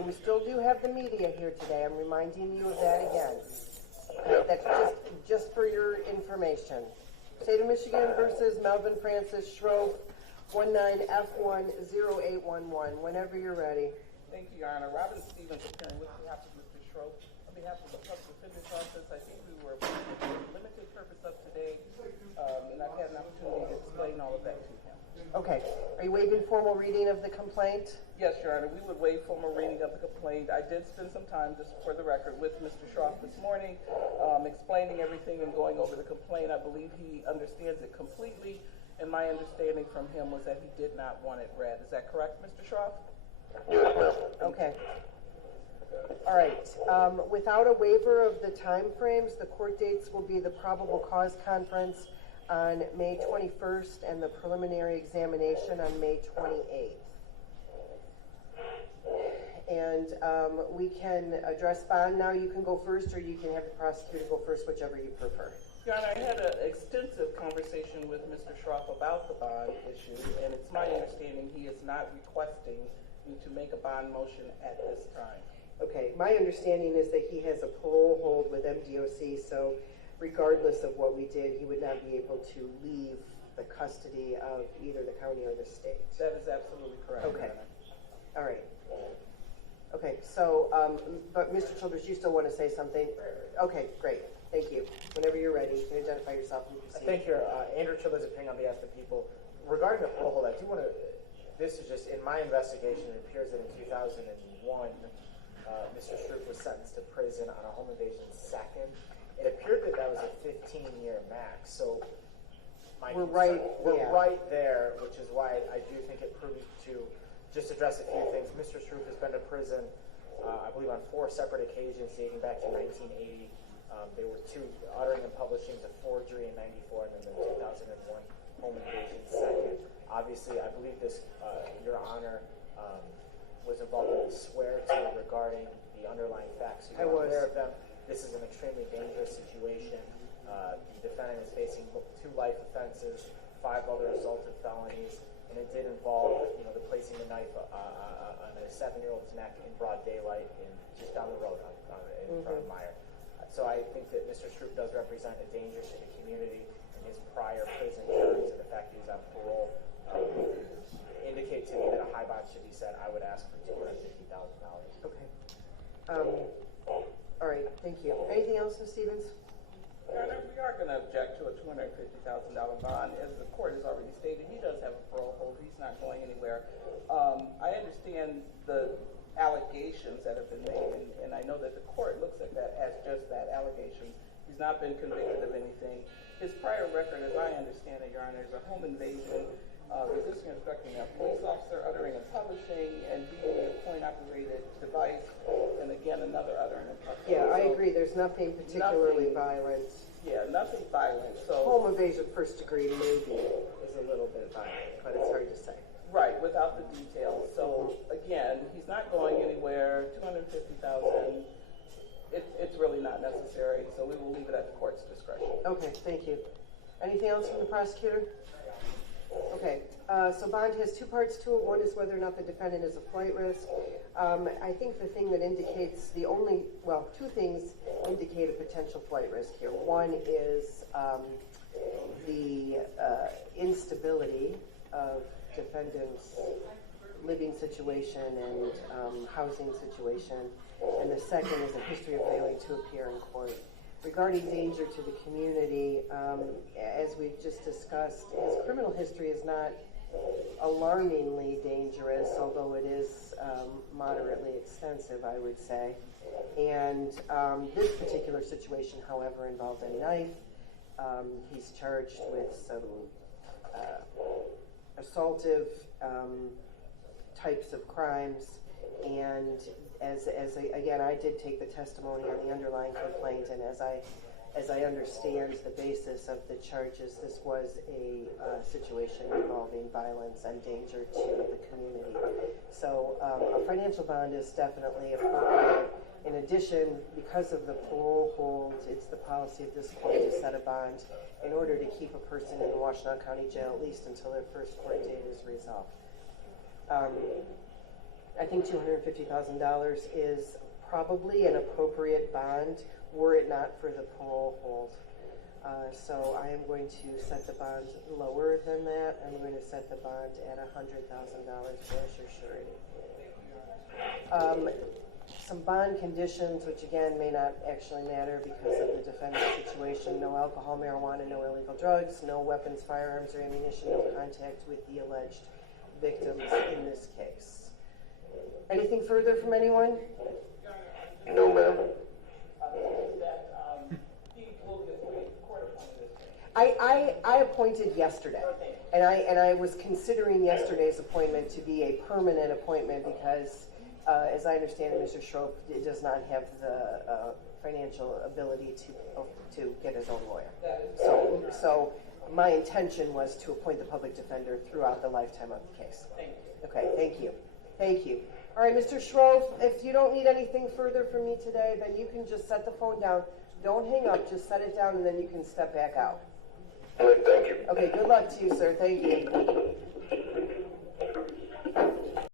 And we still do have the media here today. I'm reminding you of that again. That's just for your information. State of Michigan versus Melvin Francis Schroep, 19F10811. Whenever you're ready. Thank you, Your Honor. Robin Stevens appearing with behalf of Mr. Schroep. On behalf of the Public Defender's Office, I think we were appointed for a limited purpose of today, and I've had an opportunity to explain all of that to him. Okay. Are you waiving formal reading of the complaint? Yes, Your Honor. We would waive formal reading of the complaint. I did spend some time, just for the record, with Mr. Schroep this morning, explaining everything and going over the complaint. I believe he understands it completely, and my understanding from him was that he did not want it read. Is that correct, Mr. Schroep? Yes, ma'am. Okay. All right. Without a waiver of the time frames, the court dates will be the probable cause conference on May 21st and the preliminary examination on May 28th. And we can address bond now. You can go first, or you can have the prosecutor go first, whichever you prefer. Your Honor, I had an extensive conversation with Mr. Schroep about the bond issue, and it's my understanding he is not requesting me to make a bond motion at this time. Okay, my understanding is that he has a parole hold with MDOC, so regardless of what we did, he would not be able to leave the custody of either the county or the state. That is absolutely correct. Okay. All right. Okay, so, but Mr. Childers, you still want to say something? Okay, great. Thank you. Whenever you're ready, you can identify yourself and proceed. Thank you. Andrew Childers appearing on behalf of the people. Regarding the parole hold, I do want to, this is just, in my investigation, it appears that in 2001, Mr. Schroep was sentenced to prison on a home invasion second. It appeared that that was a 15-year max, so we're right there, which is why I do think it prudent to just address a few things. Mr. Schroep has been to prison, I believe, on 4 separate occasions dating back to 1980. There were 2 uttering and publishing of forgery in '94, and then the 2001 home invasion second. Obviously, I believe this, Your Honor, was involved in a swear-to regarding the underlying facts. So you're aware of them. This is an extremely dangerous situation. The defendant is facing 2 life offenses, 5 other assaulted felonies, and it did involve, the placing the knife on a 7-year-old's neck in broad daylight, just down the road in front of Meijer. So I think that Mr. Schroep does represent a danger to the community, and his prior prison terms and the fact that he's on parole indicate to me that a high bond should be set. I would ask for $250,000. Okay. All right, thank you. Anything else, Ms. Stevens? Your Honor, we are going to object to a $250,000 bond. As the court has already stated, he does have a parole hold. He's not going anywhere. I understand the allegations that have been made, and I know that the court looks at that as just that, allegation. He's not been convicted of anything. His prior record, as I understand it, Your Honor, is a home invasion, resisting obstructing a police officer, uttering and publishing, and being a point-operated device, and again, another uttering and publishing. Yeah, I agree. There's nothing particularly violent. Yeah, nothing violent. So home invasion first degree maybe is a little bit violent, but it's hard to say. Right, without the details. So again, he's not going anywhere. $250,000. It's really not necessary. So we will leave it at the court's discretion. Okay, thank you. Anything else from the prosecutor? Okay, so bond has 2 parts to it. One is whether or not the defendant is a flight risk. I think the thing that indicates 2 things indicate a potential flight risk here. One is the instability of defendant's living situation and housing situation, and the second is a history of failing to appear in court. Regarding danger to the community, as we've just discussed, his criminal history is not alarmingly dangerous, although it is moderately extensive, I would say. And this particular situation, however, involved a knife. He's charged with some assaultive types of crimes, and again, I did take the testimony on the underlying complaint, and as I understand the basis of the charges, this was a situation involving violence and danger to the community. So a financial bond is definitely appropriate. In addition, because of the parole hold, it's the policy of this court to set a bond in order to keep a person in the Washtenaw County Jail at least until their first court date is resolved. I think $250,000 is probably an appropriate bond were it not for the parole hold. So I am going to set the bond lower than that. I'm going to set the bond at $100,000 as your surety. Some bond conditions, which again may not actually matter because of the defendant's situation: no alcohol, marijuana, no illegal drugs, no weapons, firearms, or ammunition, no contact with the alleged victims in this case. Anything further from anyone? No, ma'am. I appointed yesterday, and I was considering yesterday's appointment to be a permanent appointment because, as I understand it, Mr. Schroep does not have the financial ability to get his own lawyer. So my intention was to appoint the public defender throughout the lifetime of the case. Okay, thank you. Thank you. All right, Mr. Schroep, if you don't need anything further from me today, then you can just set the phone down. Don't hang up, just set it down, and then you can step back out. All right, thank you. Okay, good luck to you, sir. Thank you.